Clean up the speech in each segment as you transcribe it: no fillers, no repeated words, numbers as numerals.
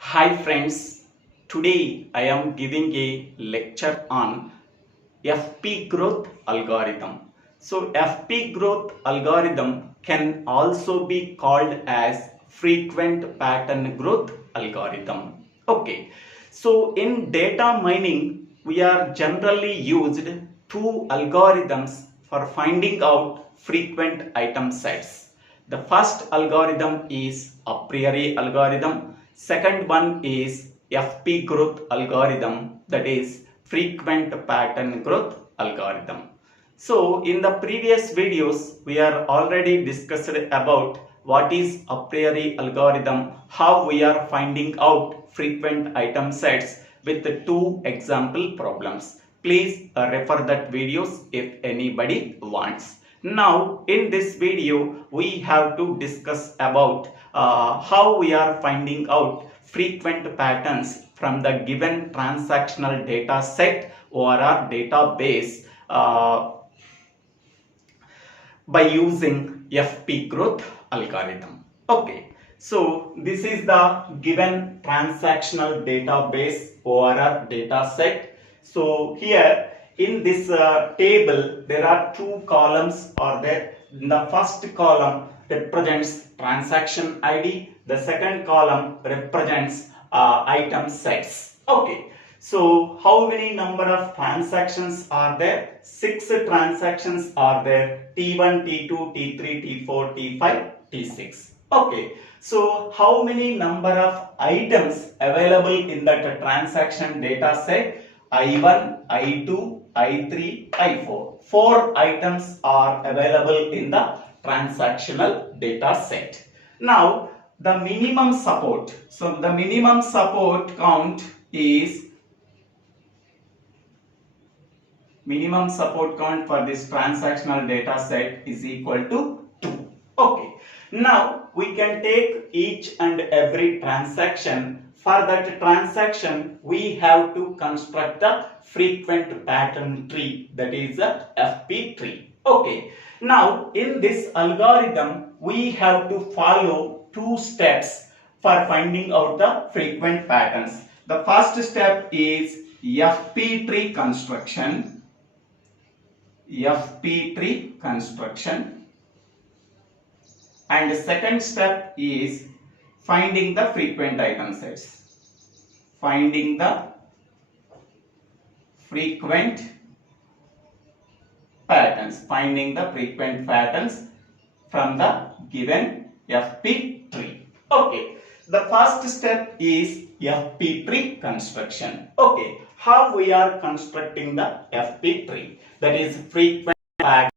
Hi friends, today I am giving a lecture on FP growth algorithm. So FP growth algorithm can also be called as frequent pattern growth algorithm. Okay, so in data mining we are generally used two algorithms for finding out frequent item sets. The first algorithm is a priori algorithm. Second one is FP growth algorithm, that is frequent pattern growth algorithm. So in the previous videos we are already discussed about what is a priori algorithm, how we are finding out frequent item sets with the two example problems. Please refer that videos if anybody wants. Now in this video we have to discuss about how we are finding out frequent patterns from the given transactional data set or a database by using FP growth algorithm. Okay, so this is the given transactional database or a data set. So here in this table there are two columns are there. The first column represents transaction ID, the second column represents item sets. Okay, so how many number of transactions are there? 6 transactions are there: T1, T2, T3, T4, T5, T6. Okay, so how many number of items available in that transaction data set? I1, I2, I3, I4. 4 items are available in the transactional data set. Now, the minimum support. So, the minimum support count is minimum support count for this transactional data set is equal to 2. Okay. Now we can take each and every transaction. For that transaction we have to construct a frequent pattern tree, that is a FP tree. Okay. Now in this algorithm we have to follow two steps for finding out the frequent patterns. The first step is FP tree construction. FP tree construction, and the second step is finding the frequent item sets. Finding the frequent patterns. Finding the frequent patterns from the given FP tree. Okay. The first step is FP tree construction. Okay. How we are constructing the FP tree? That is frequent pattern.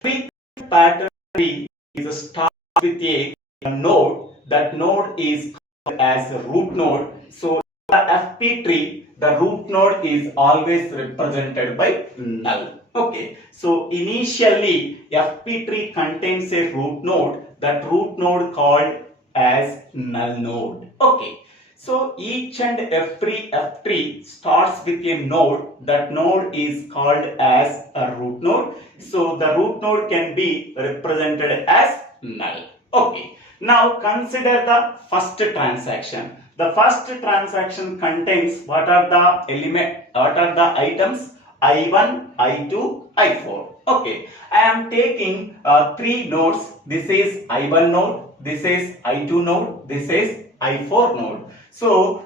Frequent pattern tree is start with a node. That node is called as a root node. So the FP tree, the root node is always represented by null. Okay. So initially FP tree contains a root node. That root node called as null node. Okay. So each and every F tree starts with a node. That node is called as a root node. So the root node can be represented as null. Okay. Now consider the first transaction. The first transaction contains what are the items? I1, I2, I4. Okay. I am taking three nodes. This is I1 node, this is I2 node, this is I4 node. So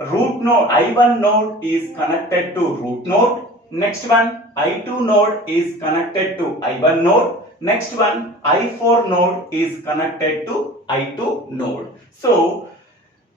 root node I1 node is connected to root node. Next one I2 node is connected to I1 node. Next one I4 node is connected to I2 node. So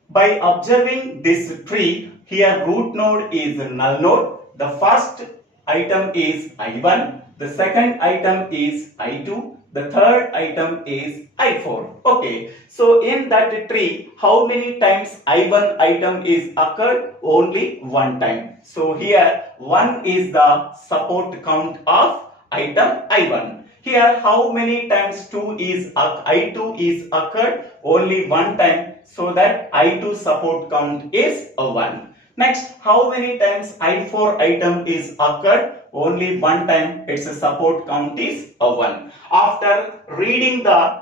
by observing this tree, here root node is null node. The first item is I1, the second item is I2, the third item is I4. Okay, so in that tree, how many times I1 item is occurred? Only one time. So here 1 is the support count of item I1. Here how many times I2 is occurred? Only one time, so that I2 support count is 1. Next, how many times I4 item is occurred? Only one time. Its support count is 1. After reading the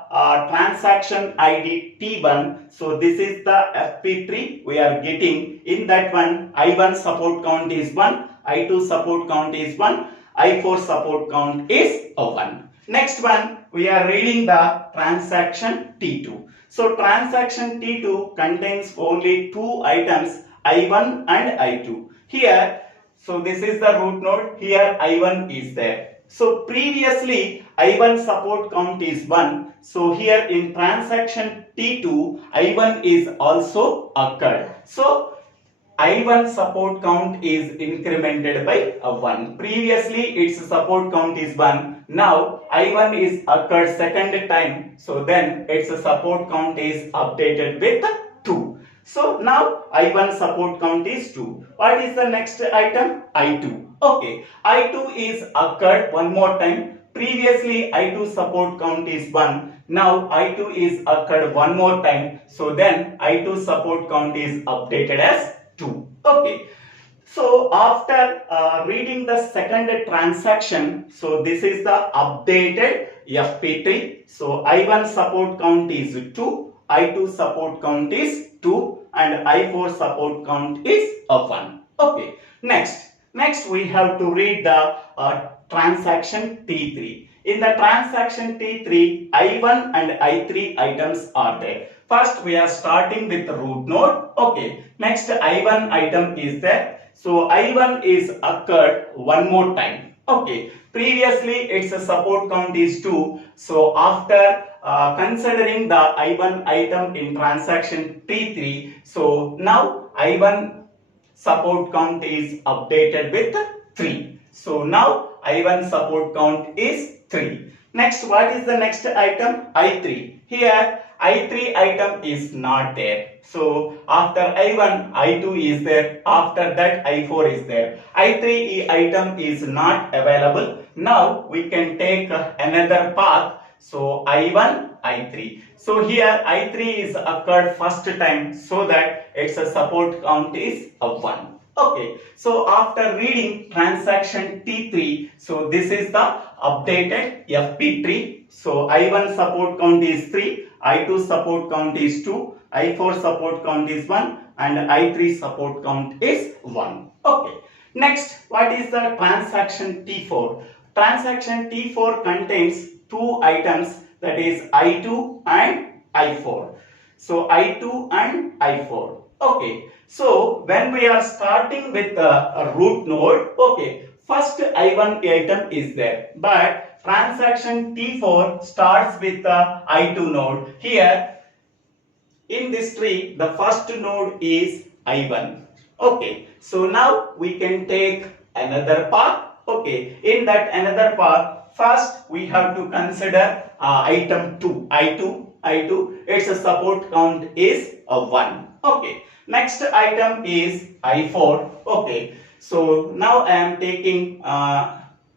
transaction ID T1, so this is the FP3 we are getting. In that one, I1 support count is 1, I2 support count is 1, I4 support count is 1. Next one, we are reading the transaction T2. So transaction T2 contains only two items, I1 and I2. Here, so this is the root node, here I1 is there. So previously I1 support count is 1. So here in transaction T2, I1 is also occurred. So I1 support count is incremented by 1. Previously its support count is 1. Now I1 is occurred second time. So then its support count is updated with 2. So now I1 support count is 2. What is the next item? I2. Okay. I2 is occurred one more time. Previously I2 support count is 1. Now I2 is occurred one more time. So then I2 support count is updated as 2. Okay. So after reading the second transaction, so this is the updated FP3. So I1 support count is 2, I2 support count is 2 and I4 support count is 1. Okay. Next we have to read the transaction T3. In the transaction T3, I1 and I3 items are there. First we are starting with the root node. Okay. Next I1 item is there. So I1 is occurred one more time. Okay. Previously its support count is 2. So after considering the I1 item in transaction T3, so now I1 support count is updated with 3. So now I1 support count is 3. Next, what is the next item? I3. Here I3 item is not there. So after I1, I2 is there. After that I4 is there. I3 item is not available. Now we can take another path. So I1, I3. So here I3 is occurred first time, so that its support count is 1. Okay, so after reading transaction T3, so this is the updated FP3. So I1 support count is 3, I2 support count is 2, I4 support count is 1 and I3 support count is 1. Okay, next what is the transaction T4? Transaction T4 contains two items, that is I2 and I4. So I2 and I4. Okay, so when we are starting with the root node, okay, first I1 item is there, but transaction T4 starts with the I2 node. Here in this tree, the first node is I1. Okay, so now we can take another path. Okay, in that another path, first we have to consider item 2, I2, its support count is 1. Okay, next item is I4. Okay, so now I am taking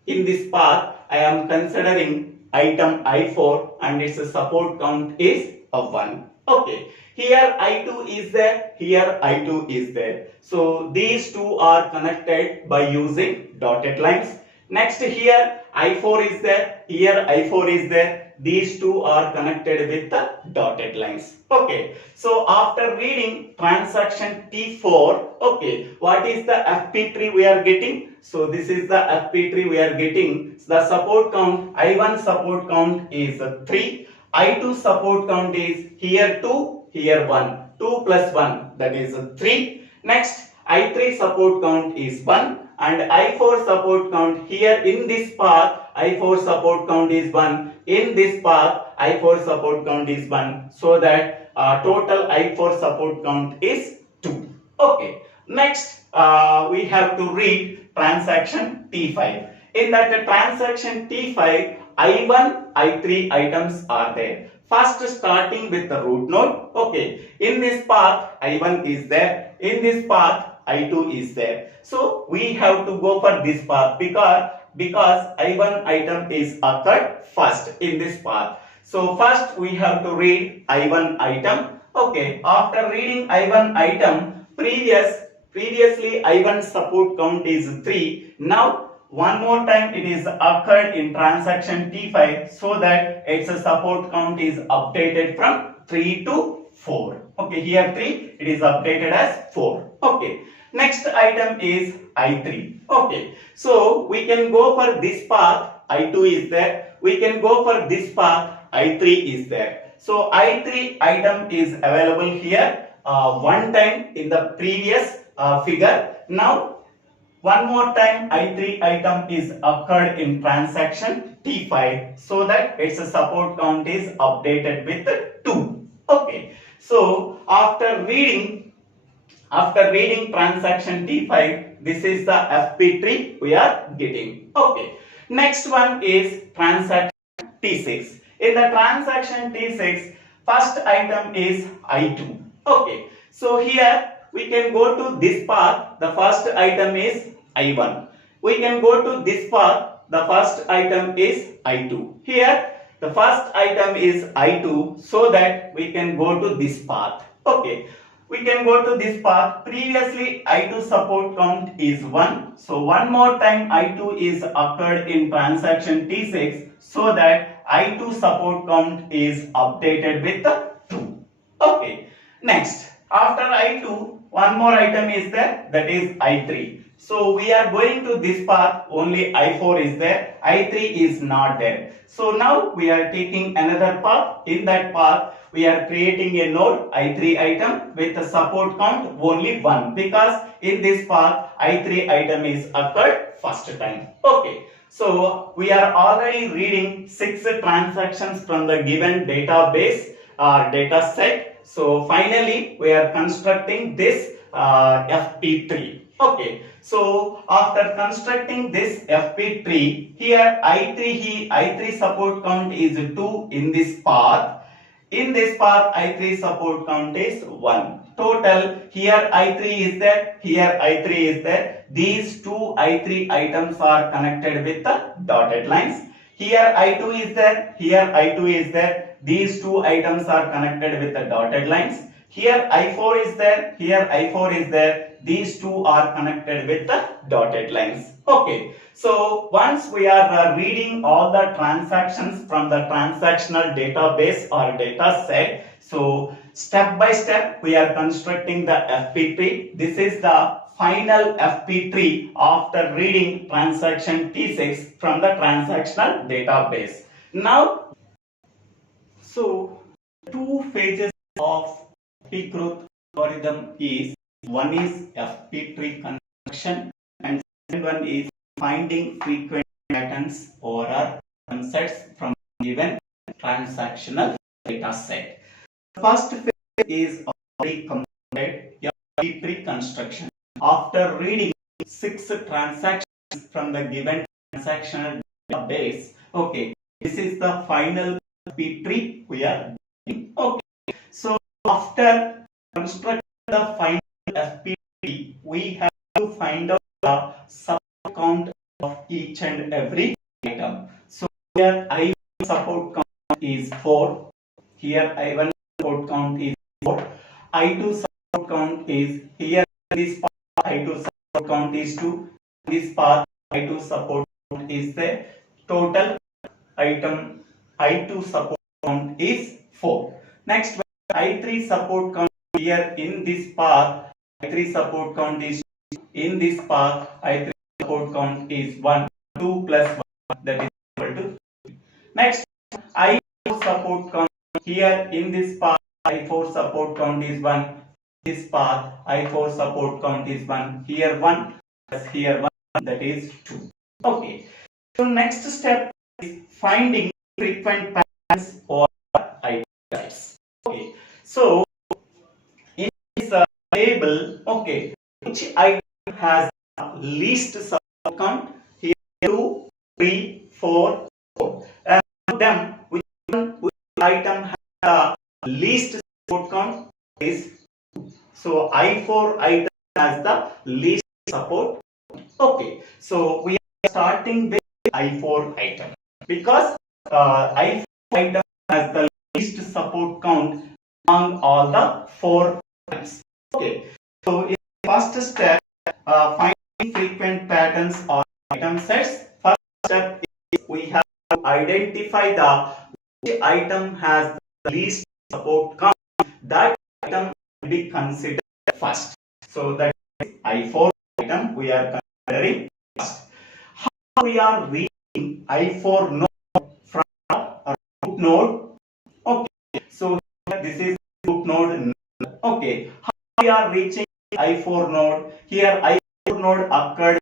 in this path, I am considering item I4 and its support count is 1. Okay, here I2 is there, here I2 is there. So these two are connected by using dotted lines. Next here I4 is there, here I4 is there. These two are connected with the dotted lines. Okay, so after reading transaction T4, okay, what is the FP3 we are getting? So this is the FP3 we are getting. The support count, I1 support count is 3, I2 support count is here 2, here 1, 2 plus 1, that is 3. Next I3 support count is 1 and I4 support count, here in this path I4 support count is 1, in this path I4 support count is 1, so that total I4 support count is 2. Okay, next we have to read transaction T5. In that transaction T5, I1, I3 items are there. First starting with the root node. Okay, in this path I1 is there, in this path I2 is there. So we have to go for this path because I1 item is occurred first in this path. So first we have to read I1 item. Okay, after reading I1 item, previous Previously I1 support count is 3. Now one more time it is occurred in transaction T5, so that its support count is updated from 3 to 4. Okay, here 3, it is updated as 4. Okay. Next item is I3. Okay. So we can go for this path, I2 is there. We can go for this path, I3 is there. So I3 item is available here one time in the previous figure. Now one more time I3 item is occurred in transaction T5, so that its support count is updated with 2. Okay. So after reading transaction T5, this is the FP tree we are getting. Okay. Next one is transaction T6. In the transaction T6, first item is I2. Okay. So here we can go to this path. The first item is I1. We can go to this path. The first item is I2. Here the first item is I2, so that we can go to this path. Okay. We can go to this path. Previously I2 support count is 1. So one more time I2 is occurred in transaction T6, so that I2 support count is updated with 2. Okay. Next, after I2, one more item is there, that is I3. So we are going to this path, only I4 is there, I3 is not there. So now we are taking another path. In that path, we are creating a node I3 item with a support count only 1, because in this path I3 item is occurred first time. Okay. So we are already reading 6 transactions from the given database or data set. So finally we are constructing this FP tree. Okay. So after constructing this FP tree, here I3 support count is 2 in this path. In this path I3 support count is 1. Total, here I3 is there, here I3 is there. These two I3 items are connected with the dotted lines. Here I2 is there, here I2 is there. These two items are connected with the dotted lines. Here I4 is there, here I4 is there. These two are connected with the dotted lines. Okay. So once we are reading all the transactions from the transactional database or data set, so step by step we are constructing the FP tree. This is the final FP tree after reading transaction T6 from the transactional database. Now, so two phases of FP growth algorithm is, one is FP tree construction and second one is finding frequent patterns or concepts from given transactional data set. The first phase is already completed, FP tree construction. After reading 6 transactions from the given transactional database, okay, this is the final FP tree we are doing. Okay. So after constructing the final FP tree, we have to find out the support count of each and every item. So here I1 support count is 4. Here I1 support count is 4. I2 support count is, here this path I2 support count is 2. This path I2 support count is there. Total item I2 support count is 4. Next, I3 support count, here in this path I3 support count is 2. In this path I3 support count is 1. 2 plus 1, that is equal to 3. Next, I4 support count, here in this path I4 support count is 1. This path I4 support count is 1. Here 1 plus here 1, that is 2. Okay. So next step is finding frequent patterns or item types. Okay. So in this table, okay, which item has least support count? Here 2, 3, 4, 4. And them, which item has the least support count is 2. So I4 item has the least support. Okay. So we are starting with I4 item because I4 item has the least support count among all the 4 items. Okay. So in first step, finding frequent patterns or item sets. First step is we have to identify the which item has the least support count. That item will be considered first. So that is I4 item we are considering first. How we are reading I4 node from a root node? Okay, so here this is root node. Okay, how we are reaching I4 node? Here I4 node occurred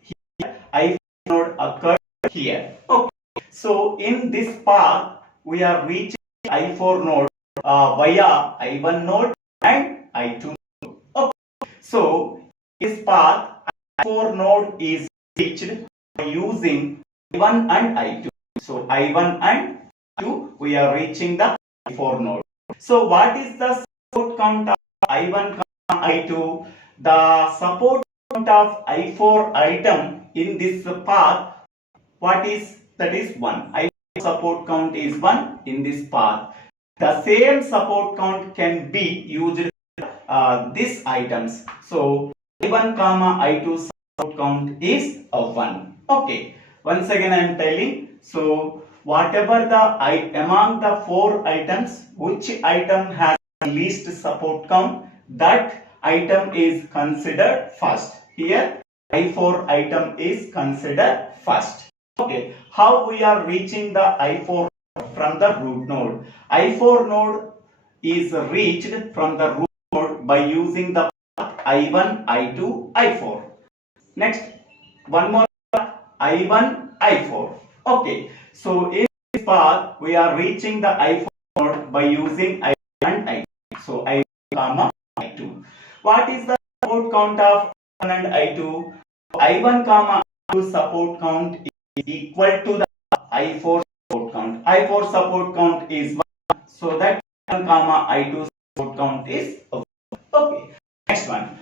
here. I4 node occurred here. Okay, so in this path we are reaching I4 node via I1 node and I2 node. Okay, so this path I4 node is reached by using I1 and I2. So I1 and I2 we are reaching the I4 node. So what is the support count of I1, I2? The support count of I4 item in this path, what is that is 1. I4 support count is 1 in this path. The same support count can be used these items. So I1 comma I2 support count is 1. Okay. Once again I am telling. So whatever among the 4 items, which item has the least support count, that item is considered first. Here I4 item is considered first. Okay. How we are reaching the I4 from the root node? I4 node is reached from the root node by using the path I1, I2, I4. Next, one more path I1, I4. Okay, so in this path we are reaching the I4 node by using I1 and I2. So I1 comma I2. What is the support count of I1 and I2? I1 comma I2 support count is equal to the I4 support count. I4 support count is 1, so that I1 comma I2 support count is 1. Okay. Next one.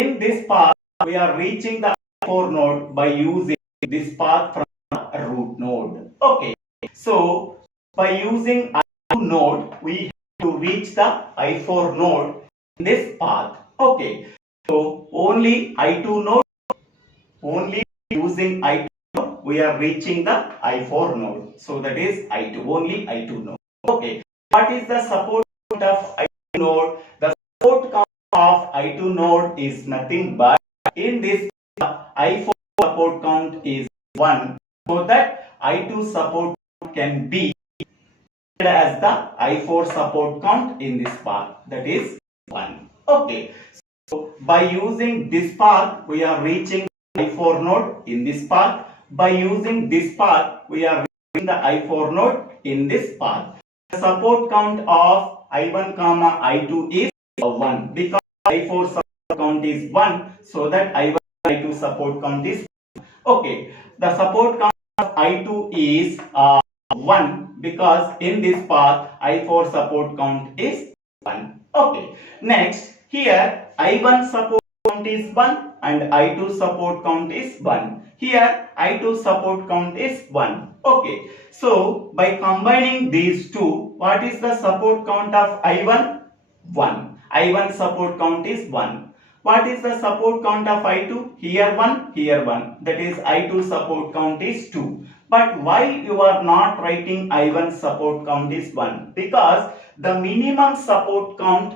In this path, we are reaching the I4 node by using this path from the root node. Okay. So by using I2 node, we have to reach the I4 node in this path. Okay. So only I2 node, only using I2 node, we are reaching the I4 node. So that is I2, only I2 node. Okay. What is the support count of I2 node? The support count of I2 node is nothing but in this I4 support count is 1, so that I2 support count can be as the I4 support count in this path, that is 1. Okay, so by using this path we are reaching I4 node in this path. By using this path we are reaching the I4 node in this path. The support count of I1 comma I2 is 1 because I4 support count is 1, so that I1 I2 support count is 1. Okay, the support count of I2 is 1 because in this path I4 support count is 1. Okay, next here I1 support count is 1 and I2 support count is 1. Here I2 support count is 1. Okay, so by combining these two, what is the support count of I1? 1. I1 support count is 1. What is the support count of I2? Here 1, here 1. That is I2 support count is 2. But why you are not writing I1 support count is 1? Because the minimum support count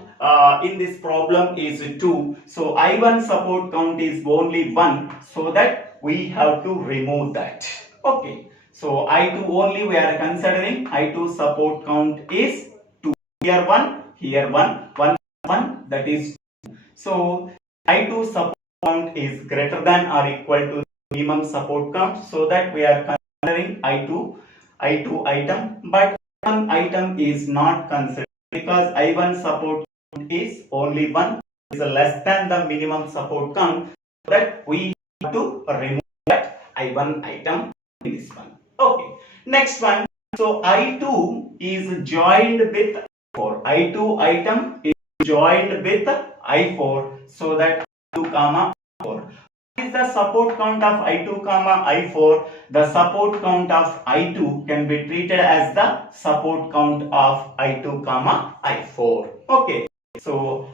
in this problem is 2. So I1 support count is only 1. So that we have to remove that. Okay. So I2 only we are considering. I2 support count is 2. Here 1, here 1. 1, 1, that is 2. So I2 support count is greater than or equal to minimum support count, so that we are considering I2 item, but one item is not considered because I1 support count is only 1, is less than the minimum support count, so that we have to remove that I1 item in this one. Okay, next one. So I2 is joined with I4. I2 item is joined with I4, so that I2 comma I4. What is the support count of I2 comma I4? The support count of I2 can be treated as the support count of I2 comma I4. Okay, so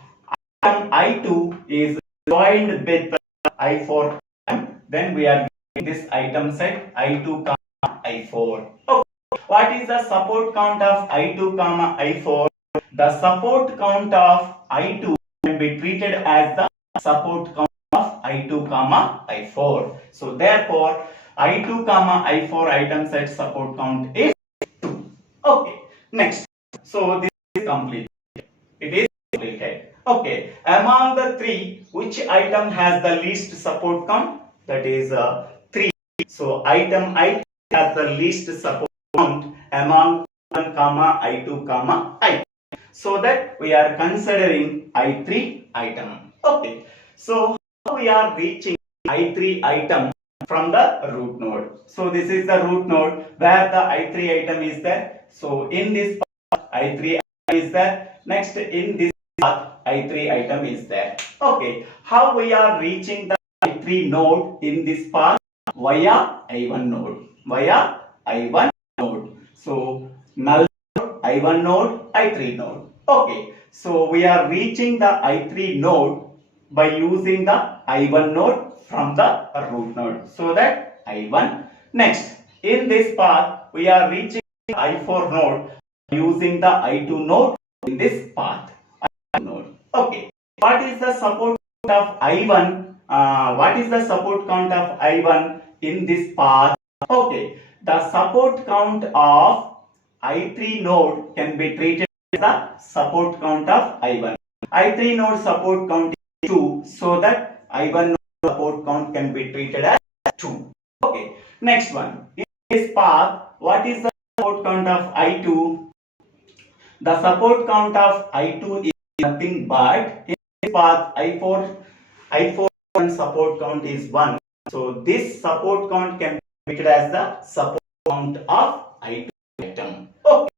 item I2 is joined with I4 item, then we are getting this item set I2 comma I4. Okay. What is the support count of I2 comma I4? The support count of I2 can be treated as the support count of I2 comma I4. So therefore I2 comma I4 item set support count is 2. Okay. Next. So this is complete. It is completed. Okay. Among the three, which item has the least support count? That is 3. So item I has the least support count among I1 comma I2 comma I. So that we are considering I3 item. Okay. So how we are reaching I3 item from the root node? So this is the root node where the I3 item is there. So in this path I3 item is there. Next in this path I3 item is there. Okay. How we are reaching the I3 node in this path? Via I1 node. Via I1 node. So null node, I1 node, I3 node. Okay. So we are reaching the I3 node by using the I1 node from the root node. So that I1. Next, in this path, we are reaching the I4 node using the I2 node in this path. I2 node. Okay. What is the support count of I1? What is the support count of I1 in this path? Okay. The support count of I3 node can be treated as the support count of I1. I3 node support count is 2, so that I1 node support count can be treated as 2. Okay. Next one. In this path, what is the support count of I2? The support count of I2 is nothing but in this path I4 support count is 1. So this support count can be treated as the support count of I2 item. Okay.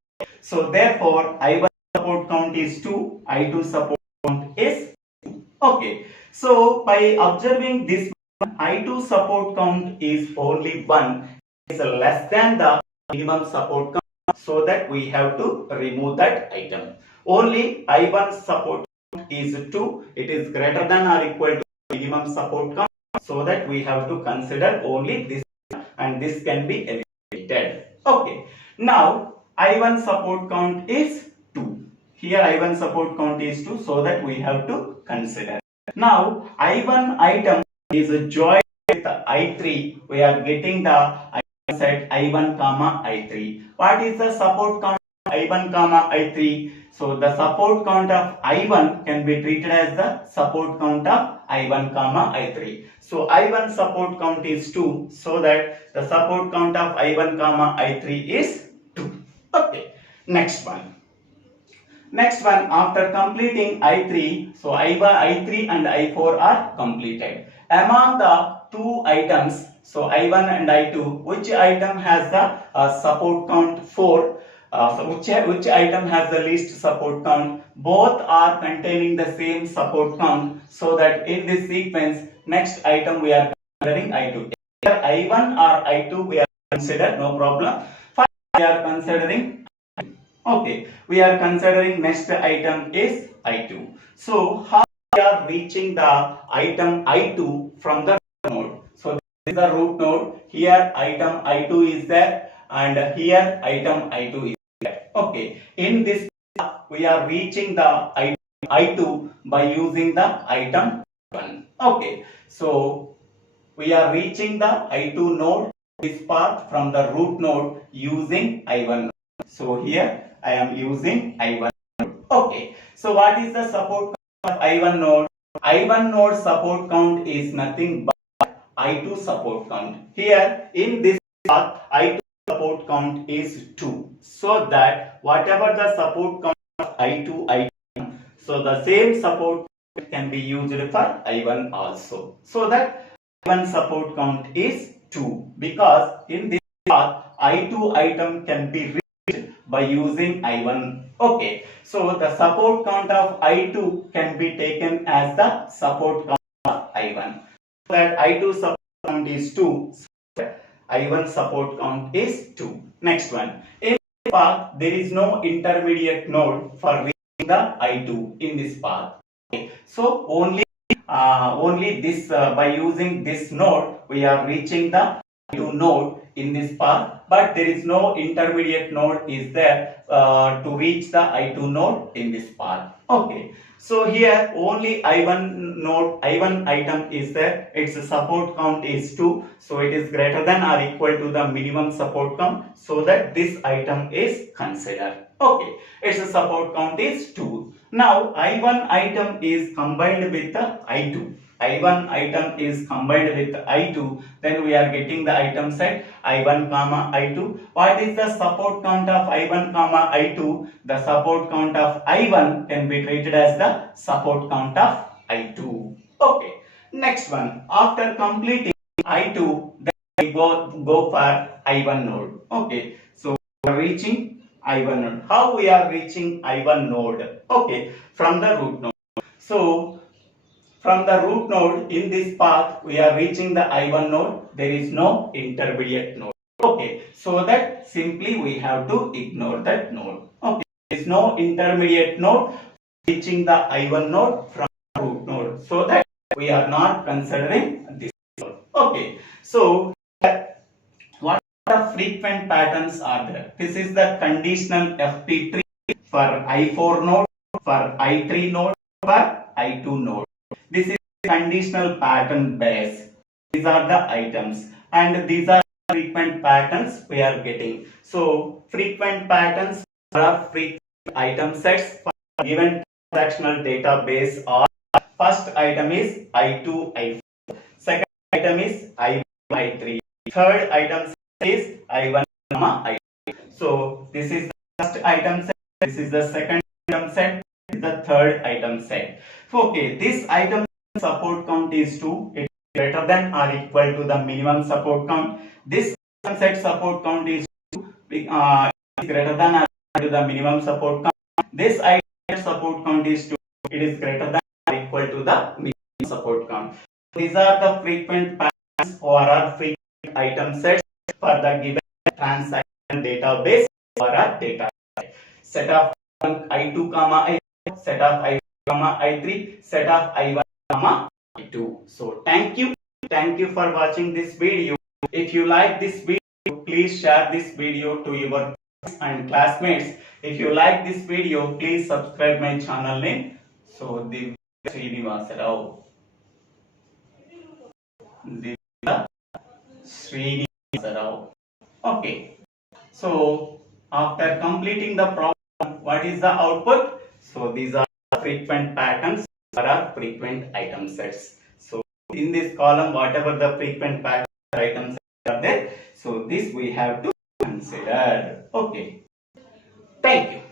So therefore I1 support count is 2, I2 support count is 2. Okay. So by observing this one, I2 support count is only 1. It is less than the minimum support count. So that we have to remove that item. Only I1 support count is 2. It is greater than or equal to minimum support count. So that we have to consider only this and this can be eliminated. Okay. Now I1 support count is 2. Here I1 support count is 2, so that we have to consider. Now I1 item is joined with I3. We are getting the item set I1 comma I3. What is the support count of I1 comma I3? So the support count of I1 can be treated as the support count of I1 comma I3. So I1 support count is 2, so that the support count of I1 comma I3 is 2. Okay. Next one. Next one, after completing I3, so I3 and I4 are completed. Among the two items, so I1 and I2, which item has the support count 4? So which item has the least support count? Both are containing the same support count, so that in this sequence, next item we are considering I2. Either I1 or I2 we are considered, no problem. First we are considering I2. Okay, we are considering next item is I2. So how we are reaching the item I2 from the node? So this is the root node. Here item I2 is there, and here item I2 is there. Okay, in this we are reaching the item I2 by using the item 1. Okay, so we are reaching the I2 node, this path from the root node using I1 node. So here I am using I1 node. Okay, so what is the support count of I1 node? I1 node support count is nothing but I2 support count. Here in this path I2 support count is 2. So that whatever the support count of I2 item, so the same support can be used for I1 also. So that I1 support count is 2, because in this path I2 item can be reached by using I1. Okay, so the support count of I2 can be taken as the support count of I1. So that I2 support count is 2, so that I1 support count is 2. Next one. In this path there is no intermediate node for reaching the I2 in this path. Okay, so only only this by using this node we are reaching the I2 node in this path, but there is no intermediate node is there to reach the I2 node in this path. Okay, so here only I1 node, I1 item is there, its support count is 2, so it is greater than or equal to the minimum support count, so that this item is considered. Okay, its support count is 2. Now I1 item is combined with the I2. I1 item is combined with I2, then we are getting the item set I1 comma I2. What is the support count of I1 comma I2? The support count of I1 can be treated as the support count of I2. Okay, next one. After completing I2, then we go for I1 node. Okay, so we are reaching I1 node. How we are reaching I1 node? Okay, from the root node. So from the root node in this path we are reaching the I1 node. There is no intermediate node. Okay, so that simply we have to ignore that node. Okay, there is no intermediate node reaching the I1 node from the root node, so that we are not considering this node. Okay, so what are frequent patterns are there? This is the conditional FP tree for I4 node, for I3 node, for I2 node. This is conditional pattern base. These are the items, and these are frequent patterns we are getting. So frequent patterns are frequent item sets for given transactional database. Or first item is I2, I4. Second item is I1, I3. Third item is I1, I2. So this is the first item set. This is the second item set. This is the third item set. Okay, this item support count is 2. It is greater than or equal to the minimum support count. This item set support count is 2. Is greater than or equal to the minimum support count. This item set support count is 2. It is greater than or equal to the minimum support count. These are the frequent patterns or are frequent item sets for the given transaction database or a data set of I2 comma I4, set of I1 comma I3, set of I1 comma I2. So thank you for watching this video. If you like this video, please share this video to your friends and classmates. If you like this video, please subscribe my channel name. So Divya Srinivasa Rao. Divya Srinivasa Rao. Okay. So after completing the problem, what is the output? So these are frequent patterns or are frequent item sets. So in this column, whatever the frequent pattern items are there, so this we have to consider. Okay. Thank you.